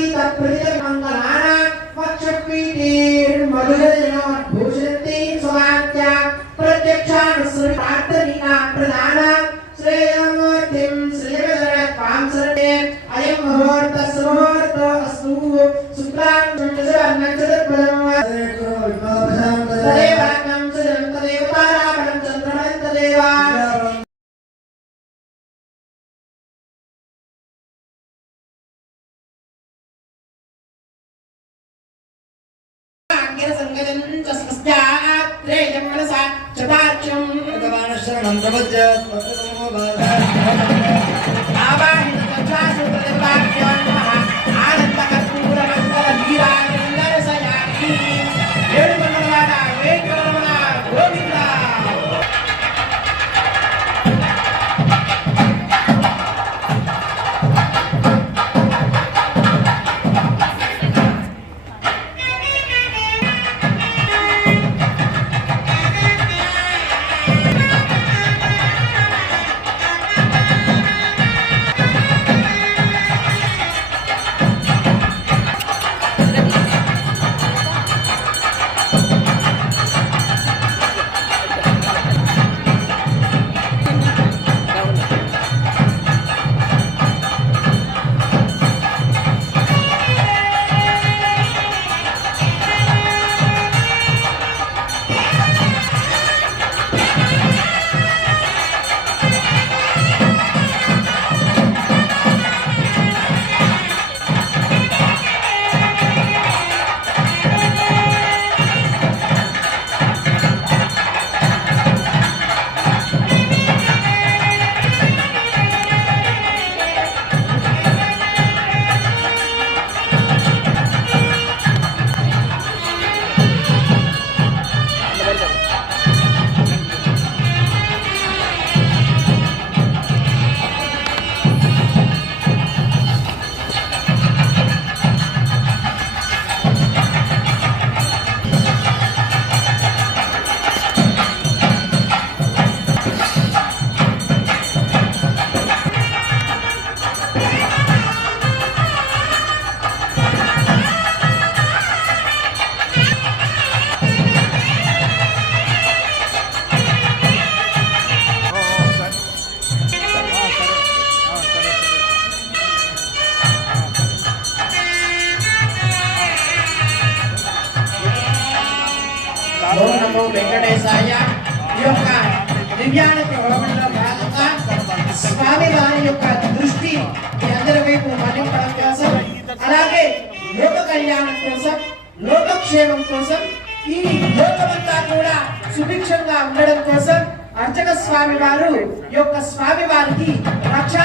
భవతి తత్ప్రతిమంగళాన వక్షపీఠీర్మధుజనోద్భూషంతి స్వాత్య ప్రత్యక్షానుసృతి ప్రార్థనికా ప్రధాన శ్రేయమూర్తిం శ్రీరకాం శరణే అయం ముహూర్త సుముహూర్త అస్తు శుక్లాం చంద్రవర్ణం చతుర్భుజం తదేవ రత్నం అంగిరసంగజం చ స్మస్యాత్రేయం మనసా చతార్చం శరణం ఓం వెంకటేశాయ ఈ యొక్క దివ్యానికి హోమంలో భాగంగా స్వామి వారి యొక్క దృష్టి మీ అందరి వైపు మళ్ళింపడం కోసం అలాగే లోక కళ్యాణం కోసం లోకక్షేమం కోసం ఈ లోకమంతా కూడా సుభిక్షంగా ఉండడం కోసం అర్చక స్వామి వారు యొక్క స్వామి వారికి రక్షా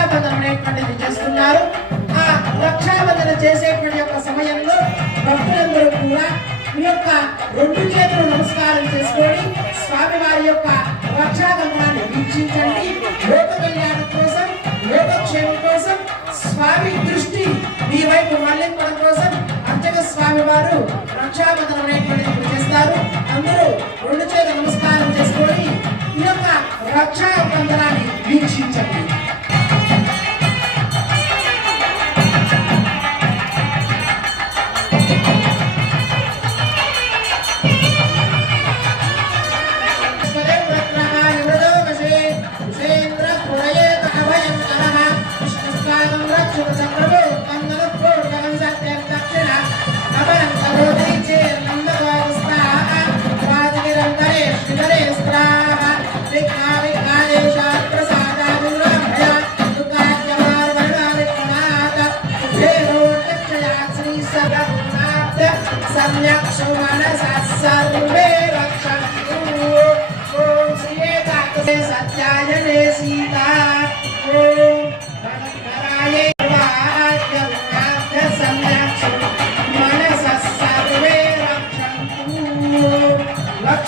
ఆలోచించండి. లోక కళ్యాణం కోసం లోకక్షేమం కోసం స్వామి దృష్టి మీ వైపు మళ్ళింపడం కోసం అర్చక స్వామి వారు రక్షాబంధనం అనేటువంటిది చేస్తారు. అందరూ రెండు చేత నమస్కారం చేసుకొని ఈ యొక్క రక్షాబంధనాన్ని వీక్షించండి.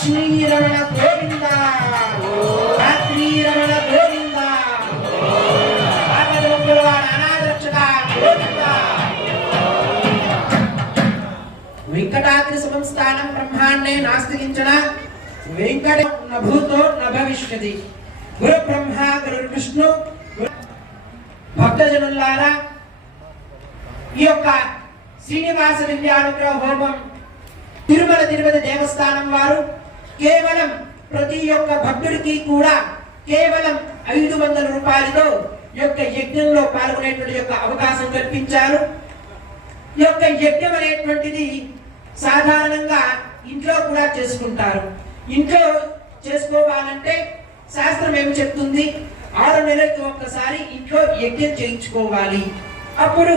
శ్రీరమణ గోవింద. శ్రీరమణ గోవింద. వెంకటాద్రి శుభం స్థానం బ్రహ్మాండే నాస్తికించడ వెంకట నభూతో నభవిష్యతి. గురు బ్రహ్మ గురు విష్ణు భక్తజనులారా ఈ యొక్క శ్రీనివాస విద్యానుగ్రహ హోమం తిరుమల తిరుపతి దేవస్థానం వారు కేవలం ప్రతి ఒక్క భక్తుడికి కూడా కేవలం ఐదు వందల రూపాయలతో ఈ యొక్క యజ్ఞంలో పాల్గొనేటువంటి యొక్క అవకాశం కల్పించారు. ఈ యొక్క యజ్ఞం అనేటువంటిది సాధారణంగా ఇంట్లో కూడా చేసుకుంటారు. ఇంట్లో చేసుకోవాలంటే శాస్త్రం ఏమి చెప్తుంది? ఆరు నెలలకి ఒక్కసారి ఇంట్లో యజ్ఞం చేయించుకోవాలి. అప్పుడు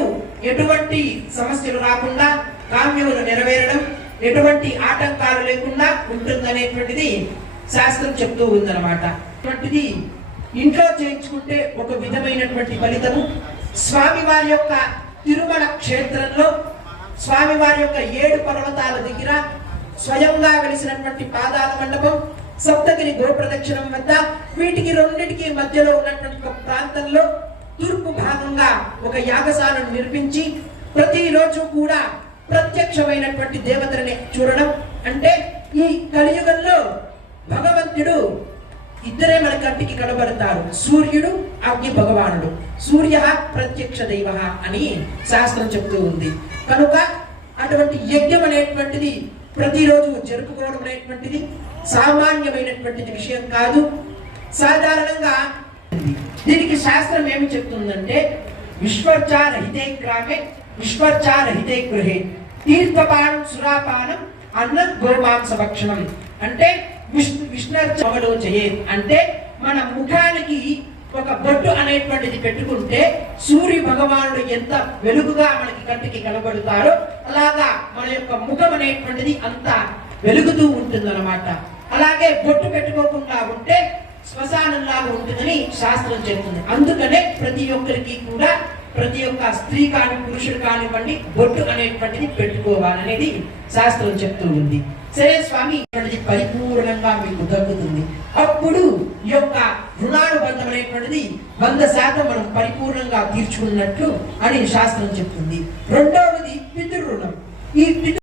ఎటువంటి సమస్యలు రాకుండా కామ్యములు నెరవేరడం ఎటువంటి ఆటంకాలు లేకుండా ఉంటుందనేటువంటిది శాస్త్రం చెప్తూ ఉందన్నమాట. అటువంటిది ఇంట్లో చేయించుకుంటే ఒక విధమైనటువంటి ఫలితము. స్వామివారి యొక్క తిరుమల క్షేత్రంలో స్వామివారి యొక్క ఏడు పర్వతాల దగ్గర స్వయంగా వెలిసినటువంటి పాదాల మండపం సప్తగిరి గోప్రదక్షిణం వద్ద వీటికి రెండింటికి మధ్యలో ఉన్నటువంటి ఒక ప్రాంతంలో తూర్పు భాగంగా ఒక యాగశాలను నిర్మించి ప్రతిరోజు కూడా ప్రత్యక్షమైనటువంటి దేవతలని చూడడం అంటే ఈ కలియుగంలో భగవంతుడు ఇద్దరే మన కంటికి కనబడతారు. సూర్యుడు అగ్ని భగవానుడు. సూర్య ప్రత్యక్ష దైవ అని శాస్త్రం చెప్తూ ఉంది. కనుక అటువంటి యజ్ఞం అనేటువంటిది ప్రతిరోజు జరుపుకోవడం అనేటువంటిది సామాన్యమైనటువంటి విషయం కాదు. సాధారణంగా దీనికి శాస్త్రం ఏమి చెప్తుందంటే విశ్వర్చారహితే గ్రామే విశ్వర్చారహితే గృహే. తీర్థపానం సురాపానం అన్నం గోమాంస భక్షణం అంటే విష్ణు విష్ణర్చవలో చేయే అంటే మన ముఖానికి ఒక బొట్టు అనేటువంటిది పెట్టుకుంటే సూర్య భగవానుడు ఎంత వెలుగుగా మనకి కంటికి కనబడతారో అలాగా మన యొక్క ముఖం అనేటువంటిది అంత వెలుగుతూ ఉంటుందన్నమాట. అలాగే బొట్టు పెట్టుకోకుండా ఉంటే శ్మశానంలాగా ఉంటుందని శాస్త్రం చెప్తుంది. అందుకనే ప్రతి ఒక్కరికి కూడా ప్రతి ఒక్క స్త్రీ కాని పురుషుడు కానివ్వండి బొట్టు అనేటువంటిది పెట్టుకోవాలనేది శాస్త్రం చెప్తూ ఉంది. సరే స్వామి అనేటువంటిది పరిపూర్ణంగా మీకు దక్కుతుంది. అప్పుడు ఈ యొక్క రుణానుబంధం అనేటువంటిది వంద శాతం మనం పరిపూర్ణంగా తీర్చుకున్నట్లు అని శాస్త్రం చెప్తుంది. రెండవది పితృ రుణం. ఈ పితృ